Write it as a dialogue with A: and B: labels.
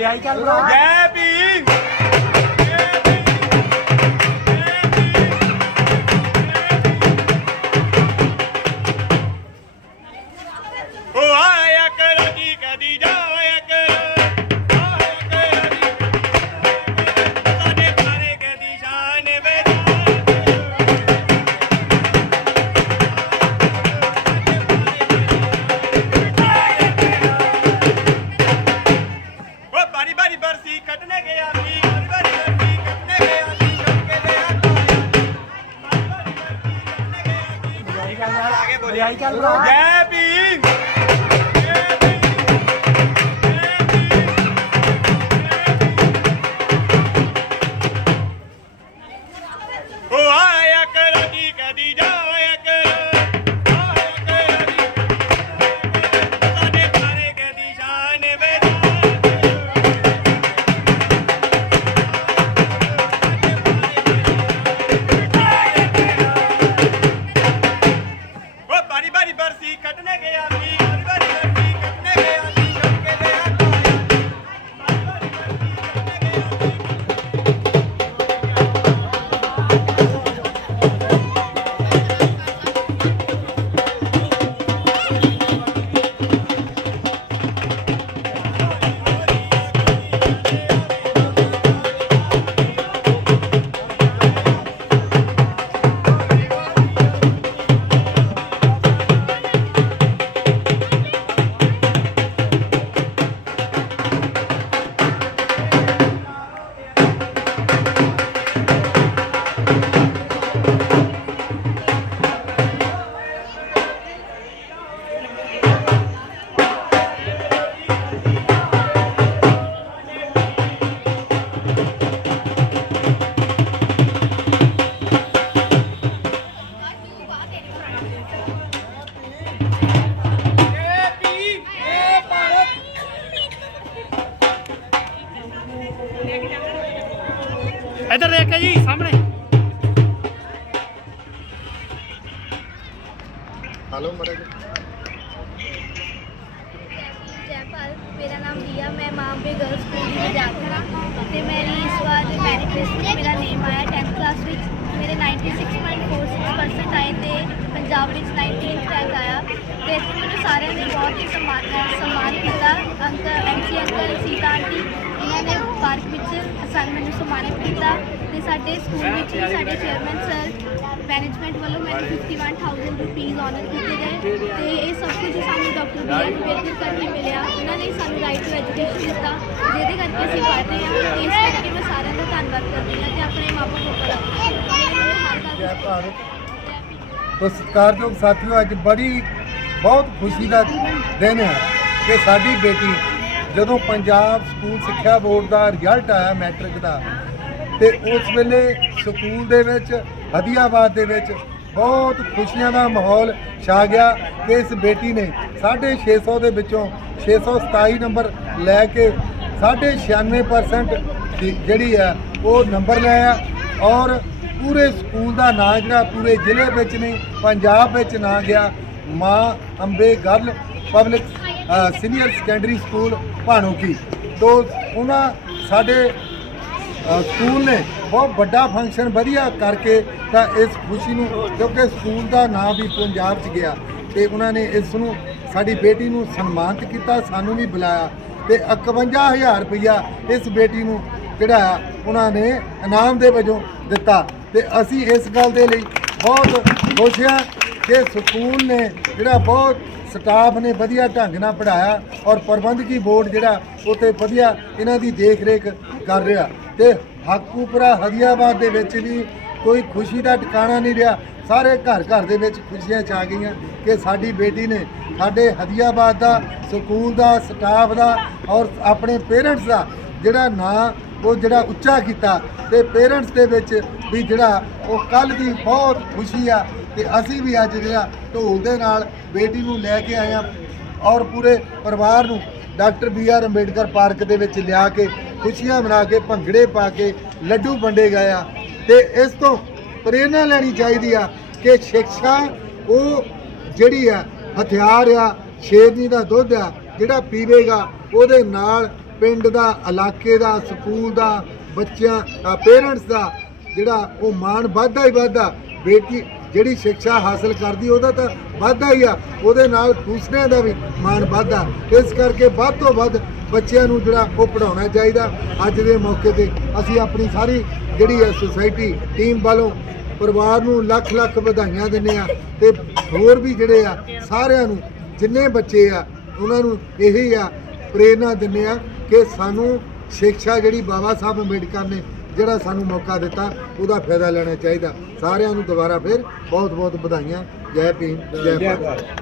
A: ਵਰਿਆਈ ਚੱਲ ਭਰਾ।
B: ਜੈ ਭੀਮ। ਜੈ ਭੀਮ।
A: ਚੱਲ ਵਰਿਆਈ ਚੱਲ ਭਰਾ।
B: ਜੈ ਭੀਮ।
C: ਹਲੋ ਮੜਾ
D: ਜੈਪਾਲ, ਮੇਰਾ ਨਾਮ ਦੀਆ ਮੈਂ ਮਾਂ ਮਾਮਬੇ ਗਰਲਸ ਸਕੂਲ ਦੀ ਵਿਦਿਆਰਥਣ ਹਾਂ ਤੇ ਮੇਰੀ ਇਸ ਵਾਰ ਮੈਰਿਟ ਲਿਸਟ ਵਿੱਚ ਮੇਰਾ ਨੇਮ ਆਇਆ 10th ਕਲਾਸ ਵਿੱਚ। ਮੇਰੇ 96.46% ਆਏ ਤੇ ਪੰਜਾਬ ਵਿੱਚ 19th ਰੈਂਕ ਆਇਆ। ਤੇ ਇਸ ਮੈਨੂੰ ਸਾਰਿਆਂ ਨੇ ਬਹੁਤ ਹੀ ਸਨਮਾਨ ਸਨਮਾਨ ਕੀਤਾ uncle aunty uncle, Sita aunty, ਇਹਨਾਂ ਨੇ ਪਾਰਕ ਵਿੱਚ ਸਾਨੂੰ ਮੈਨੂੰ ਸਨਮਾਨਿਤ ਕੀਤਾ। ਤੇ ਸਾਡੇ ਸਕੂਲ ਵਿੱਚ ਹੀ ਸਾਡੇ ਚੇਅਰਮੈਨ ਸਰ ਮੈਨੇਜਮੈਂਟ ਵੱਲੋਂ ਮੈਨੂੰ 51000 ਰੁਪੀਸ ਆਨਰ ਕੀਤੇ ਗਏ। ਤੇ ਇਹ ਸਭ ਕੁਝ ਸਾਨੂੰ ਡਾਕਟਰ ਬੀ ਆਰ ਅੰਬੇਡਕਰ ਕਰਕੇ ਮਿਲਿਆ। ਉਹਨਾਂ ਨੇ ਸਾਨੂੰ ਰਾਈਟ ਟੂ ਐਜੂਕੇਸ਼ਨ ਦਿੱਤਾ। ਜਿਹਦੇ ਕਰਕੇ ਅਸੀਂ ਪੜ੍ਹ ਹਾਂ। ਇਸ ਕਰਕੇ ਮੈਂ ਸਾਰਿਆਂ ਦਾ ਧੰਨਵਾਦ ਕਰਦੀ ਹਾਂ ਤੇ ਆਪਣੇ ਮਾਪੇ ਕੋਲ
C: ਤੋ ਸਤਿਕਾਰਯੋਗ ਸਾਥੀਓ, ਅੱਜ ਬੜੀ ਬਹੁਤ ਖੁਸ਼ੀ ਦਾ ਦਿਨ ਹੈ ਕਿ ਸਾਡੀ ਬੇਟੀ ਜਦੋਂ ਪੰਜਾਬ ਸਕੂਲ ਸਿੱਖਿਆ ਬੋਰਡ ਦਾ ਰਿਜ਼ਲਟ ਆਇਆ ਮੈਟ੍ਰਿਕ ਦਾ ਤੇ ਉਸ ਵੇਲੇ ਸਕੂਲ ਦੇ ਵਿੱਚ, ਹਦੀਆਬਾਦ ਦੇ ਵਿੱਚ ਬਹੁਤ ਖੁਸ਼ੀਆਂ ਦਾ ਮਾਹੌਲ ਛਾ ਗਿਆ ਕਿ ਇਸ ਬੇਟੀ ਨੇ 650 ਦੇ ਵਿੱਚੋਂ 627 ਨੰਬਰ ਲੈ ਕੇ 96% ਦੀ ਜਿਹੜੀ ਹੈ ਉਹ ਨੰਬਰ ਲਿਆ ਔਰ ਪੂਰੇ ਸਕੂਲ ਦਾ ਨਾਂ ਜਿਹੜਾ ਪੂਰੇ ਜ਼ਿਲ੍ਹੇ ਵਿੱਚ ਨਹੀਂ, ਪੰਜਾਬ ਵਿੱਚ ਨਾਂ ਗਿਆ Maa Ambe girl public senior secondary school Bhanoki. ਤੋਂ ਉਹਨਾਂ ਸਾਡੇ ਸਕੂਲ ਨੇ ਬਹੁਤ ਵੱਡਾ ਫੰਕਸ਼ਨ ਵਧੀਆ ਕਰਕੇ ਤਾਂ ਇਸ ਖੁਸ਼ੀ ਨੂੰ, ਕਿਉਂਕਿ ਸਕੂਲ ਦਾ ਨਾਮ ਵੀ ਪੰਜਾਬ 'ਚ ਗਿਆ ਤੇ ਉਹਨਾਂ ਨੇ ਇਸ ਨੂੰ ਸਾਡੀ ਬੇਟੀ ਨੂੰ ਸਨਮਾਨਿਤ ਕੀਤਾ, ਸਾਨੂੰ ਵੀ ਬੁਲਾਇਆ ਤੇ 51000 ਰੁਪਇਆ ਇਸ ਬੇਟੀ ਨੂੰ ਚੜਾਇਆ ਉਹਨਾਂ ਨੇ ਇਨਾਮ ਦੇ ਵਜੋਂ ਦਿੱਤਾ ਤੇ ਅਸੀਂ ਇਸ ਗੱਲ ਦੇ ਲਈ ਬਹੁਤ ਖੁਸ਼ ਹਾਂ ਕਿ ਸਕੂਲ ਨੇ ਜਿਹੜਾ ਬਹੁਤ ਸਟਾਫ ਨੇ ਵਧੀਆ ਢੰਗ ਨਾਲ ਪੜਾਇਆ ਔਰ ਪ੍ਰਬੰਧਕੀ ਬੋਰਡ ਜਿਹੜਾ ਉੱਥੇ ਵਧੀਆ ਇਹਨਾਂ ਦੀ ਦੇਖ ਰੇਖ ਕਰ ਰਿਹਾ ਤੇ ਹਕੂਪੁਰਾ ਹਦੀਆਬਾਦ ਦੇ ਵਿੱਚ ਵੀ ਕੋਈ ਖੁਸ਼ੀ ਦਾ ਟਿਕਾਣਾ ਨਹੀਂ ਰਿਹਾ। ਸਾਰੇ ਘਰ ਘਰ ਦੇ ਵਿੱਚ ਖੁਸ਼ੀਆਂ 'ਚ ਆ ਗਈਆਂ ਕਿ ਸਾਡੀ ਬੇਟੀ ਨੇ ਸਾਡੇ ਹਦੀਆਬਾਦ ਦਾ, ਸਕੂਲ ਦਾ ਸਟਾਫ ਦਾ ਔਰ ਆਪਣੇ ਪੇਰੈਂਟਸ ਦਾ ਜਿਹੜਾ ਨਾਂ ਉਹ ਜਿਹੜਾ ਉੱਚਾ ਕੀਤਾ ਤੇ ਪੇਰੈਂਟਸ ਦੇ ਵਿੱਚ ਵੀ ਜਿਹੜਾ ਉਹ ਕੱਲ ਦੀ ਬਹੁਤ ਖੁਸ਼ੀ ਆ ਤੇ ਅਸੀਂ ਵੀ ਅੱਜ ਜਿਹੜਾ ਢੋਲ ਦੇ ਨਾਲ ਬੇਟੀ ਨੂੰ ਲੈ ਕੇ ਆਏ ਆ ਔਰ ਪੂਰੇ ਪਰਿਵਾਰ ਨੂੰ doctor B R Ambedkar park ਦੇ ਵਿੱਚ ਲਿਆ ਕੇ ਖੁਸ਼ੀਆਂ ਮਨਾ ਕੇ, ਭੰਗੜੇ ਪਾ ਕੇ ਲੱਡੂ ਵੰਡੇ ਗਏ ਆ। ਤੇ ਇਸ ਤੋਂ ਪ੍ਰੇਰਣਾ ਲੈਣੀ ਚਾਹੀਦੀ ਆ ਕਿ ਸਿੱਖਿਆ ਉਹ ਜਿਹੜੀ ਆ, ਹਥਿਆਰ ਆ, ਸ਼ੇਰਨੀ ਦਾ ਦੁੱਧ ਆ, ਜਿਹੜਾ ਪੀਵੇਗਾ, ਉਹਦੇ ਨਾਲ ਪਿੰਡ ਦਾ, ਇਲਾਕੇ ਦਾ, ਸਕੂਲ ਦਾ, ਬੱਚਿਆਂ ਪੇਰੈਂਟਸ ਦਾ ਜਿਹੜਾ ਉਹ ਮਾਣ ਵੱਧਦਾ ਹੀ ਵੱਧਦਾ। ਬੇਟੀ ਜਿਹੜੀ ਸਿੱਖਿਆ ਹਾਸਲ ਕਰਦੀ, ਉਹਦਾ ਤਾਂ ਵਾਧਾ ਹੀ ਆ। ਉਹਦੇ ਨਾਲ ਦੂਸਰਿਆਂ ਦਾ ਵੀ ਮਾਣ ਵੱਧਦਾ। ਇਸ ਕਰਕੇ ਵੱਧ ਤੋਂ ਵੱਧ ਬੱਚਿਆਂ ਨੂੰ ਜਿਹੜਾ ਉਹ ਪੜਾਉਣਾ ਚਾਹੀਦਾ। ਅੱਜ ਦੇ ਮੌਕੇ ਤੇ ਅਸੀਂ ਆਪਣੀ ਸਾਰੀ ਜਿਹੜੀ ਹੈ ਸੁਸਾਇਟੀ ਟੀਮ ਵੱਲੋਂ ਪਰਿਵਾਰ ਨੂੰ ਲੱਖ ਲੱਖ ਵਧਾਈਆਂ ਦਿੰਦੇ ਆ ਤੇ ਹੋਰ ਵੀ ਜਿਹੜੇ ਆ, ਸਾਰਿਆਂ ਨੂੰ ਜਿੰਨੇ ਬੱਚੇ ਆ, ਉਹਨਾਂ ਨੂੰ ਇਹੀ ਆ ਪ੍ਰੇਰਨਾ ਦਿੰਦੇ ਆ ਕਿ ਸਾਨੂੰ ਸਿੱਖਿਆ ਜਿਹੜੀ ਬਾਬਾ ਸਾਹਿਬ ਅੰਬੇਡਕਰ ਨੇ, ਜਿਹੜਾ ਸਾਨੂੰ ਮੌਕਾ ਦਿੱਤਾ, ਉਹਦਾ ਫਾਇਦਾ ਲੈਣਾ ਚਾਹੀਦਾ। ਸਾਰਿਆਂ ਨੂੰ ਦੁਬਾਰਾ ਫਿਰ ਬਹੁਤ ਬਹੁਤ ਵਧਾਈਆਂ। ਜੈ ਭੀਮ, ਜੈ ਭਾਰਤ।